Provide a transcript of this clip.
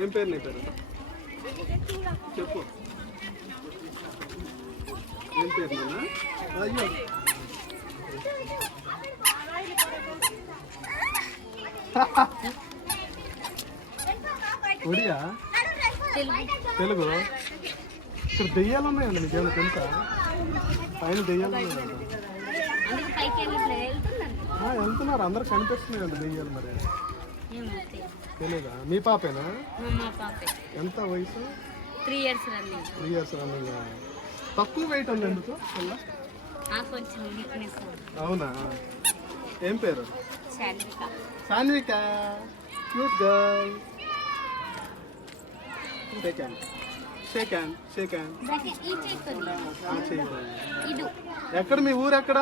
ఏం పేరు నీ పేరు? చెప్పు. ఏం పేరు నాన్న? అయ్యో ఒడియా? తెలుగు. ఇక్కడ దెయ్యాలు ఉన్నాయండి, మీకు ఏమైనా తెలుసా? పైన దెయ్యాలు ఉన్నాయండి. వెళ్తున్నారు, అందరు కనిపిస్తున్నాయండి దెయ్యాలు. మరి తెలియదా? మీ పాపేనా? ఎంత వయసు? 3 years రన్నింగ్. 3 years running. తక్కువ వెయిట్ ఉంది ఎందుకు? అవునా? ఏం పేరు? సాన్విక. Cute girl. ఎక్కడ మీ ఊరు? ఎక్కడ?